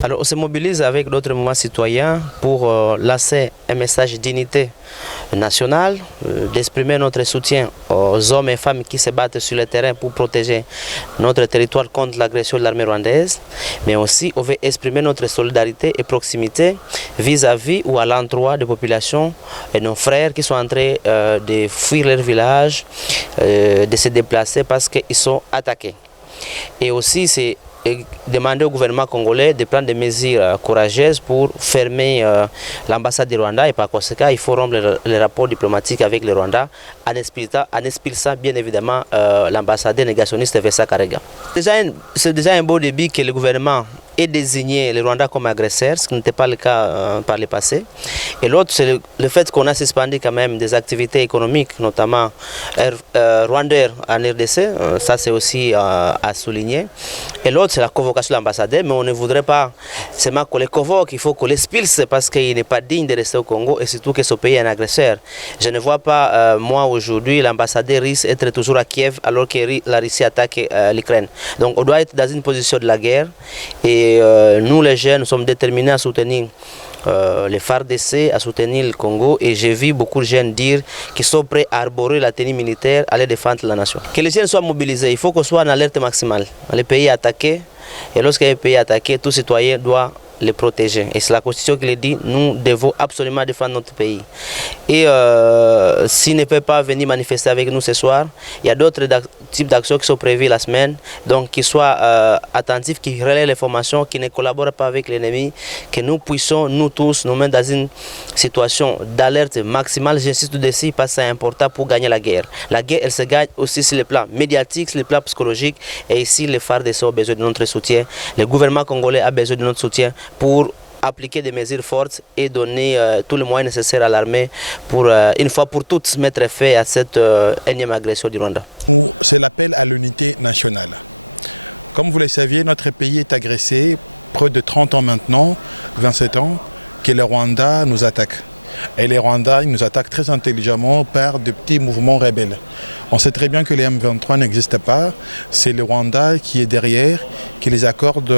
Alors, on se mobilise avec d'autres mouvements citoyens pour lancer un message d'unité nationale, d'exprimer notre soutien aux hommes et femmes qui se battent sur le terrain pour protéger notre territoire contre l'agression de l'armée rwandaise, mais aussi on veut exprimer notre solidarité et proximité vis-à-vis ou à l'endroit des populations et nos frères qui sont en train de fuir leur village, de se déplacer parce qu'ils sont attaqués. Et aussi, c'est demander au gouvernement congolais de prendre des mesures courageuses pour fermer l'ambassade du Rwanda et par conséquent, il faut rompre les rapports diplomatiques avec le Rwanda en expulsant bien évidemment l'ambassadeur négationniste Vincent Karega. C'est déjà un beau début que le gouvernement ait désigné le Rwanda comme agresseur, ce qui n'était pas le cas par le passé. Et l'autre, c'est le fait qu'on a suspendu quand même des activités économiques, notamment rwandais en RDC, ça c'est aussi à souligner. Et l'autre, c'est la convocation de l'ambassadeur, mais on ne voudrait pas seulement qu'on les convoque, il faut qu'on l'expulse parce qu'il n'est pas digne de rester au Congo et surtout que ce pays est un agresseur. Je ne vois pas, moi aujourd'hui, l'ambassadeur risque d'être toujours à Kiev alors que la Russie attaque l'Ukraine. Donc on doit être dans une position de la guerre et nous les jeunes, nous sommes déterminés à soutenir les FARDC, à soutenir le Congo et j'ai vu beaucoup de jeunes dire qu'ils sont prêts à arborer la tenue militaire, à aller défendre la nation. Que les jeunes soient mobilisés, il faut qu'on soit en alerte maximale. Le pays est attaqué et lorsqu'un pays est attaqué, tout citoyen doit les protéger. Et c'est la Constitution qui le dit, nous devons absolument défendre notre pays. Et s'ils ne peuvent pas venir manifester avec nous ce soir, il y a d'autres types d'actions qui sont prévues la semaine, donc qu'ils soient attentifs, qu'ils relaient l'information, qu'ils ne collaborent pas avec l'ennemi, que nous puissions, nous tous, nous mettre dans une situation d'alerte maximale, j'insiste dessus parce que c'est important pour gagner la guerre. La guerre, elle se gagne aussi sur le plan médiatique, sur le plan psychologique, et ici les FARDC ont besoin de notre soutien, le gouvernement congolais a besoin de notre soutien, pour appliquer des mesures fortes et donner tous les moyens nécessaires à l'armée pour, une fois pour toutes, mettre fin à cette énième agression du Rwanda. C'est l'appel à l'unité nationale. Comme vous le saviez, notre pays est agressé près de 30 ans maintenant, 27 ans, que le Rwanda nous attaque. Et les Rwandais nous attaquent très intelligemment par de petits mouvements rebelles. On sait très bien que les M23 n'existent pas, c'est le Rwanda qui est derrière, qui les accorde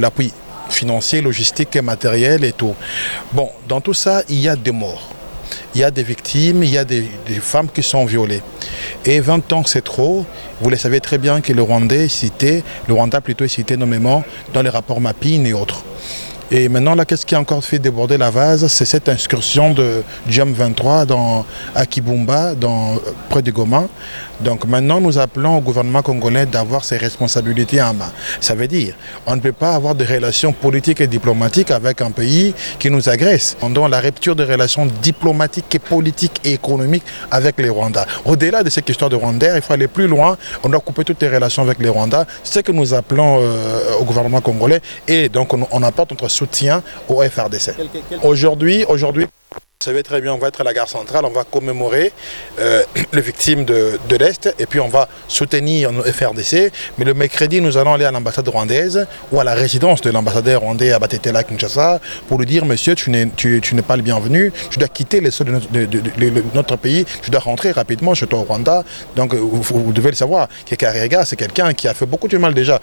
l'appui financier, logistique et matériel et tout. Bon, dans tout ça, il y a des morts. Il y a des victimes, il y a des femmes qui sont violées. Et 20 ans, c'est trop. Vous le savez très bien que le Rwanda est cité nommément dans les rapports Mapping et autres. Et maintenant, là, qu'est-ce qui a encore fait déborder la vase? C'est cette incursion du M23 à Kibumba, près de Goma. Donc maintenant, nous appelons au gouvernement congolais d'avoir ses responsabilités en main. Ça veut dire on ne peut pas avoir de relations politiques et diplomatiques avec un pays qui nous agresse. On donne la rupture de relations diplomatiques et politiques et économiques avec les Rwandais. Au-delà de cette histoire de Rwandais, il faut aller plus loin. On doit couper toutes les relations avec les Rwandais. C'est ce que nous appelons au gouvernement congolais. Et donc on apporte notre soutien au FRDC. Aujourd'hui, vous savez très bien, on va être à la gare centrale, on va commémorer les victimes de l'Est et puis on va soutenir nos FRDC. Mais le mercredi, nous allons aller à l'ambassade rwandaise ou à la résidence de l'ambassadeur rwandais à Batetela, Kinshasa, pour lui dire, monsieur, tu n'es pas le bienvenu, tu dois quitter les sols de notre pays, tu dois rentrer rapidement chez toi au Rwanda. Donc vous devez le savoir, que Karega, c'est quelqu'un qui a fait beaucoup de mal déjà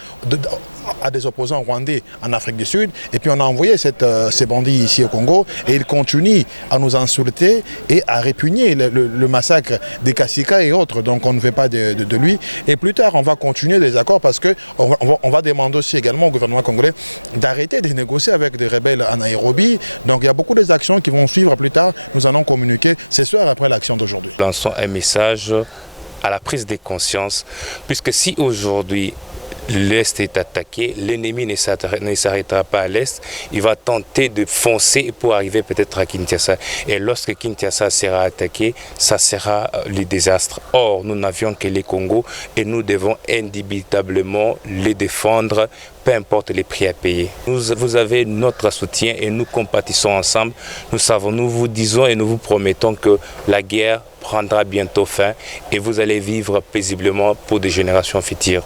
à des opposants rwandais en Afrique du Sud. Et puis on a envoyé ces bandits ici au Congo et ils continuent à nous insulter et à répugner le massacre des Kassika et autres. Donc on ne veut pas de lui. Et plus tard, on va continuer des accords parce qu'on va demander aussi également au gouvernement congolais d'arrêter de négocier avec des rebelles en Nairobi. Donc il y a beaucoup d'actions qui vont suivre plus tard. Nous allons communiquer ce soir après l'action d'aujourd'hui. Lançons un message à la prise de conscience, puisque si aujourd'hui l'Est est attaqué, l'ennemi ne s'arrêtera pas à l'Est, il va tenter de foncer pour arriver peut-être à Kinshasa. Et lorsque Kinshasa sera attaqué, ça sera le désastre. Or, nous n'avions que les Congo et nous devons indubitablement les défendre, peu importe les prix à payer. Vous avez notre soutien et nous compatissons ensemble. Nous vous disons et nous vous promettons que la guerre prendra bientôt fin et vous allez vivre paisiblement pour des générations futures.